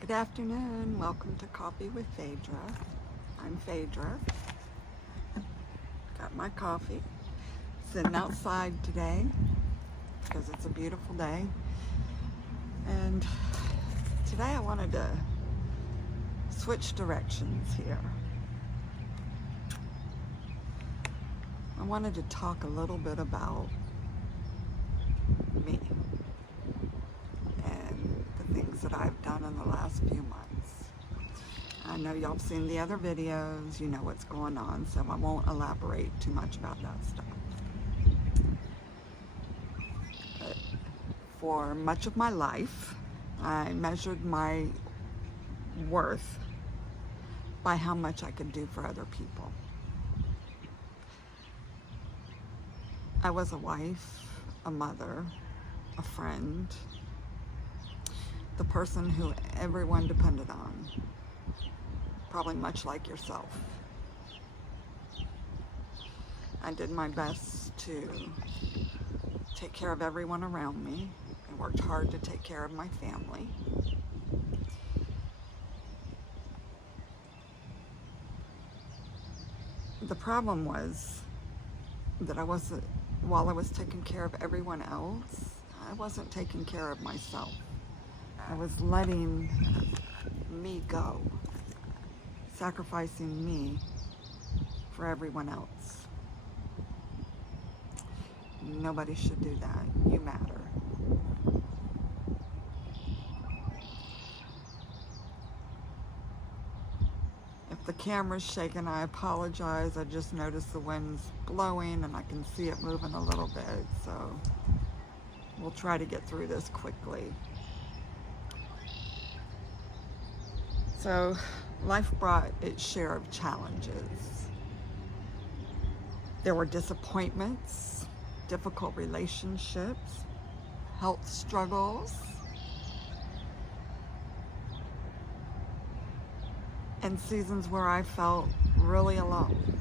Good afternoon. Welcome to Coffee with Phaedra. I'm Phaedra. Got my coffee. Sitting outside today because it's a beautiful day. And today I wanted to switch directions here. I wanted to talk a little bit about me and the things that I've done in the last few months. I know y'all have seen the other videos, you know what's going on, so I won't elaborate too much about that stuff. But for much of my life, I measured my worth by how much I could do for other people. I was a wife, a mother, a friend, the person who everyone depended on, probably much like yourself. I did my best to take care of everyone around me and worked hard to take care of my family. The problem was that while I was taking care of everyone else, I wasn't taking care of myself. I was letting me go, sacrificing me for everyone else. Nobody should do that. You matter. If the camera's shaking, I apologize. I just noticed the wind's blowing and I can see it moving a little bit, so we'll try to get through this quickly. So life brought its share of challenges. There were disappointments, difficult relationships, health struggles, and seasons where I felt really alone.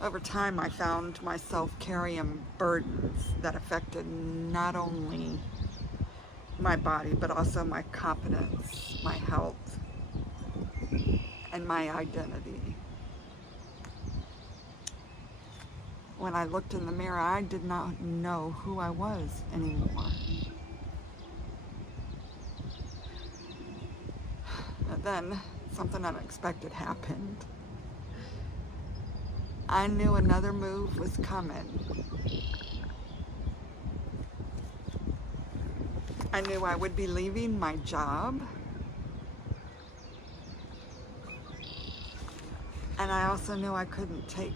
Over time, I found myself carrying burdens that affected not only my body, but also my confidence, my health, and my identity. When I looked in the mirror, I did not know who I was anymore. And then something unexpected happened. I knew another move was coming. I knew I would be leaving my job. And I also knew I couldn't take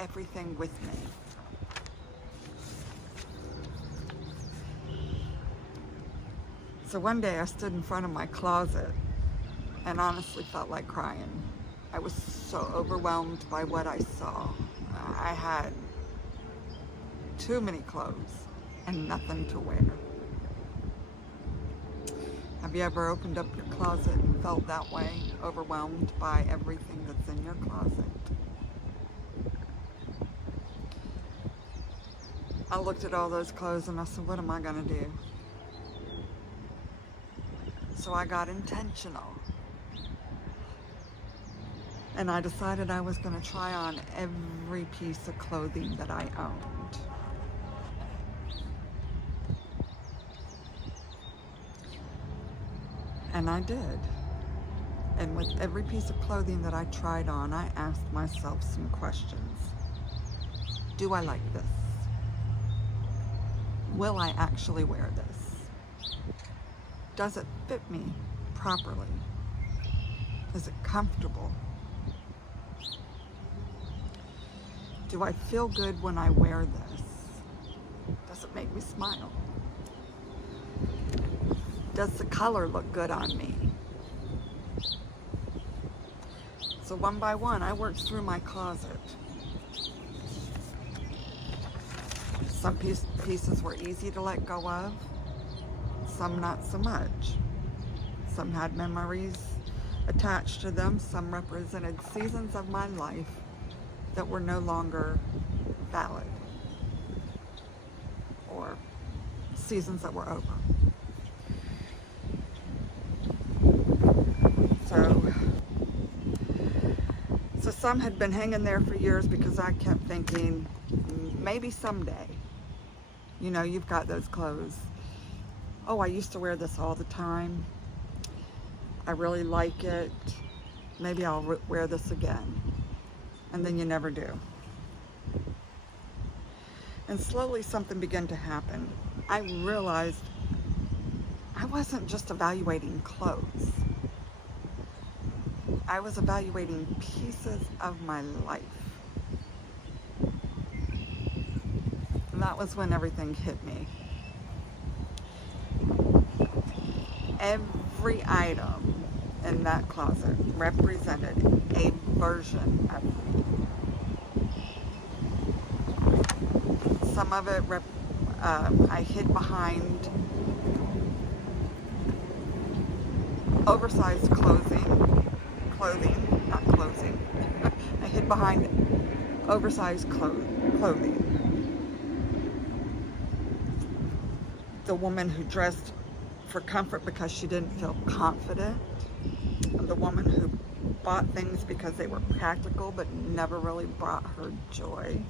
everything with me. So one day I stood in front of my closet and honestly felt like crying. I was so overwhelmed by what I saw. I had too many clothes and nothing to wear. Have you ever opened up your closet and felt that way, overwhelmed by everything that's in your closet? I looked at all those clothes and I said, what am I gonna do? So I got intentional. And I decided I was gonna try on every piece of clothing that I owned. And I did. And with every piece of clothing that I tried on, I asked myself some questions. Do I like this? Will I actually wear this? Does it fit me properly? Is it comfortable? Do I feel good when I wear this? Does it make me smile? Does the color look good on me? So one by one, I worked through my closet. Some pieces were easy to let go of, some not so much. Some had memories attached to them, some represented seasons of my life that were no longer valid, or seasons that were over. So some had been hanging there for years because I kept thinking, maybe someday, you know, you've got those clothes. Oh, I used to wear this all the time. I really like it. Maybe I'll wear this again. And then you never do. And slowly something began to happen. I realized I wasn't just evaluating clothes. I was evaluating pieces of my life. And that was when everything hit me. Every item in that closet represented a version of me. Some of it I hid behind oversized clothing. I hid behind oversized clothing. The woman who dressed for comfort because she didn't feel confident. The woman who bought things because they were practical but never really brought her joy.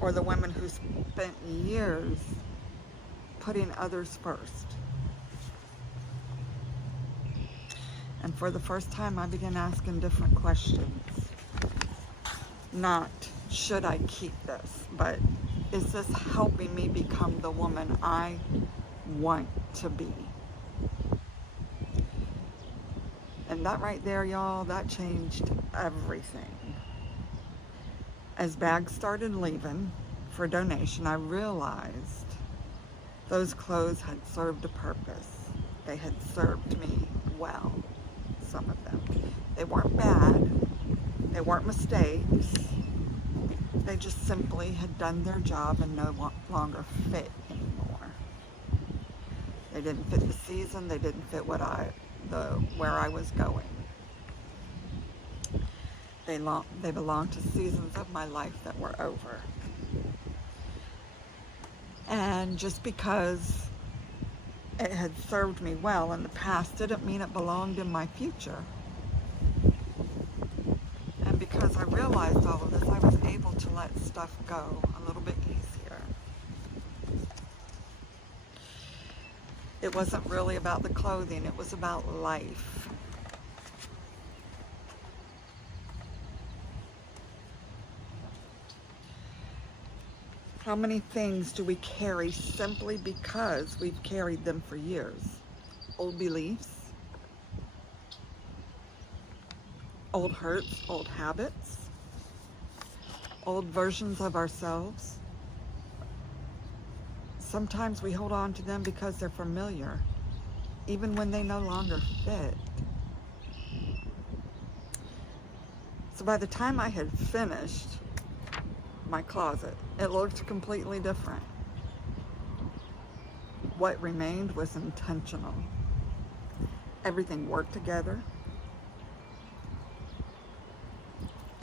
Or the women who spent years putting others first. And for the first time, I began asking different questions. Not, should I keep this, but is this helping me become the woman I want to be? And that right there, y'all, that changed everything. As bags started leaving for donation, I realized those clothes had served a purpose. They had served me well. Some of them. They weren't bad. They weren't mistakes. They just simply had done their job and no longer fit anymore. They didn't fit the season. They didn't fit where I was going. They belonged to seasons of my life that were over. And just because it had served me well in the past didn't mean it belonged in my future. And because I realized all of this, I was able to let stuff go a little bit easier. It wasn't really about the clothing, it was about life. How many things do we carry simply because we've carried them for years? Old beliefs, old hurts, old habits, old versions of ourselves. Sometimes we hold on to them because they're familiar, even when they no longer fit. So by the time I had finished my closet, it looked completely different. What remained was intentional. Everything worked together.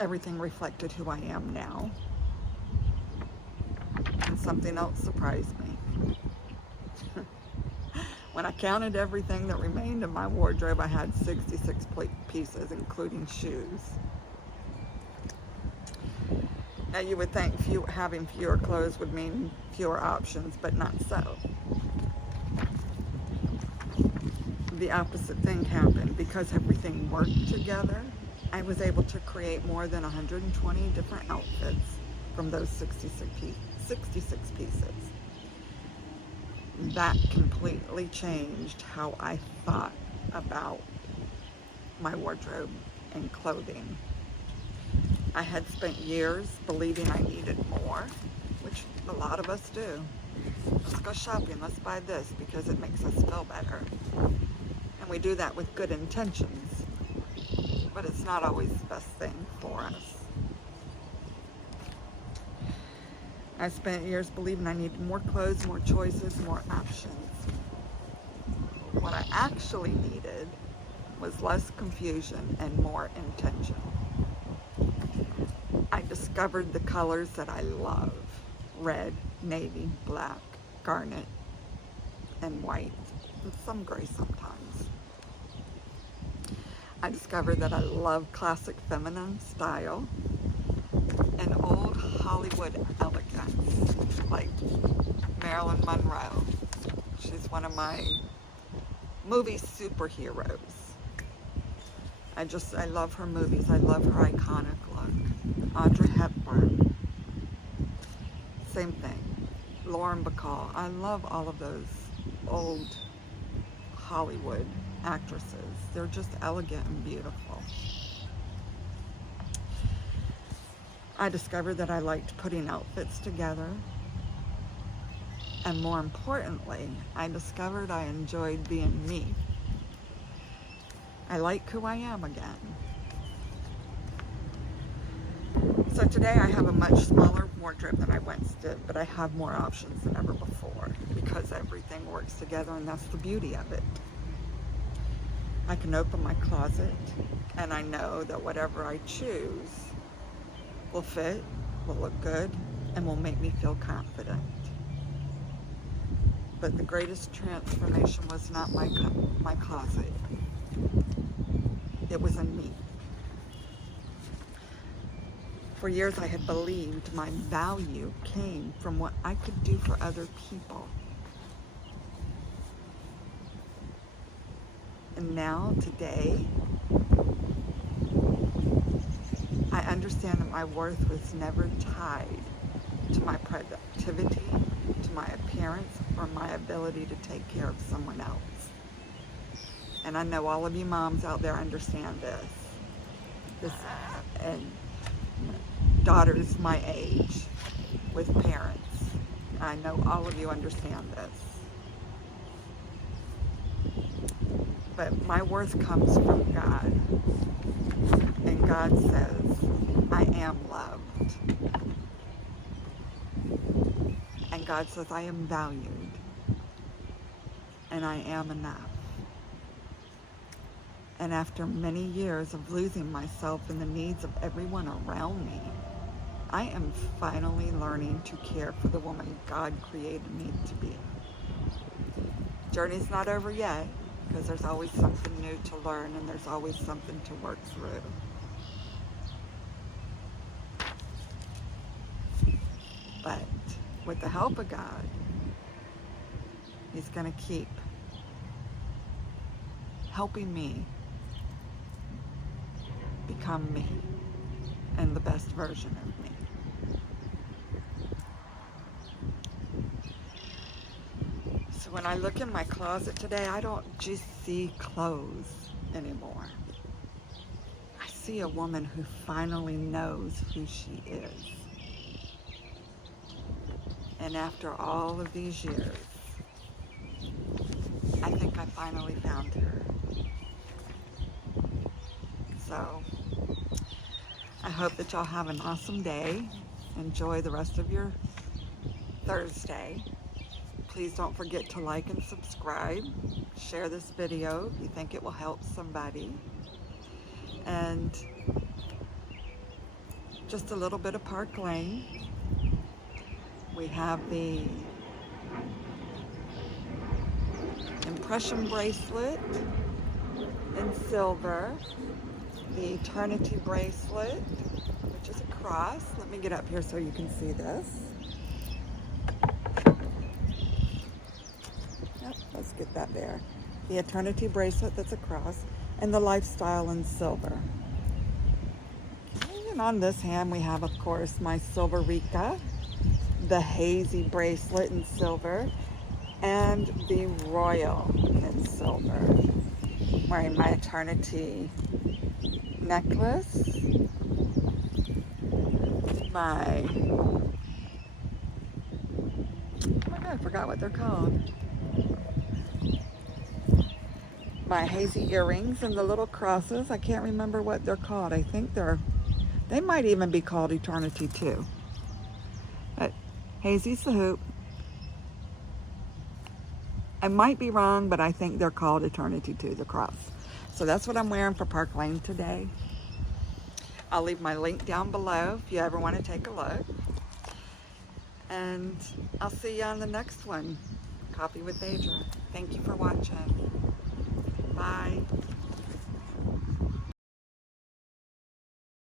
Everything reflected who I am now. And something else surprised me. When I counted everything that remained in my wardrobe, I had 66 pieces, including shoes. Now you would think having fewer clothes would mean fewer options, but not so. The opposite thing happened. Because everything worked together, I was able to create more than 120 different outfits from those 66 pieces. That completely changed how I thought about my wardrobe and clothing. I had spent years believing I needed more, which a lot of us do. Let's go shopping, let's buy this because it makes us feel better. And we do that with good intentions, but it's not always the best thing for us. I spent years believing I needed more clothes, more choices, more options. What I actually needed was less confusion and more intention. I discovered the colors that I love: red, navy, black, garnet, and white, and some gray sometimes. I discovered that I love classic feminine style and old Hollywood elegance, like Marilyn Monroe. She's one of my movie superheroes. I love her movies. I love her iconic look. Audrey Hepburn, same thing. Lauren Bacall. I love all of those old Hollywood actresses. They're just elegant and beautiful. I discovered that I liked putting outfits together. And more importantly, I discovered I enjoyed being me. I like who I am again. So today I have a much smaller wardrobe than I once did, but I have more options than ever before because everything works together, and that's the beauty of it. I can open my closet and I know that whatever I choose will fit, will look good, and will make me feel confident. But the greatest transformation was not my closet. It was in me. For years I had believed my value came from what I could do for other people. And now, today, I understand that my worth was never tied to my productivity, to my appearance, or my ability to take care of someone else. And I know all of you moms out there understand this, and daughters my age with parents. I know all of you understand this. But my worth comes from God. And God says, I am loved. And God says, I am valued. And I am enough. And after many years of losing myself in the needs of everyone around me, I am finally learning to care for the woman God created me to be. Journey's not over yet, because there's always something new to learn and there's always something to work through. But with the help of God, He's going to keep helping me become me and the best version of me. So when I look in my closet today, I don't just see clothes anymore. I see a woman who finally knows who she is. And after all of these years, I think I finally found her. So I hope that y'all have an awesome day. Enjoy the rest of your Thursday. Please don't forget to like and subscribe. Share this video if you think it will help somebody. And just a little bit of Park Lane. We have the impression bracelet in silver, the eternity bracelet, which is a cross. Let me get up here so you can see this. Yep, let's get that there. The eternity bracelet, that's a cross, and the lifestyle in silver. Okay, and on this hand we have, of course, my silver Rika, the hazy bracelet in silver, and the royal in silver. I'm wearing my eternity necklace, my, oh my God, I forgot what they're called. My hazy earrings and the little crosses. I can't remember what they're called. I think they might even be called eternity too. But hazy's the hoop. I might be wrong, but I think they're called eternity too, the cross. So that's what I'm wearing for Park Lane today. I'll leave my link down below if you ever want to take a look. And I'll see you on the next one. Coffee with Adrian. Thank you for watching.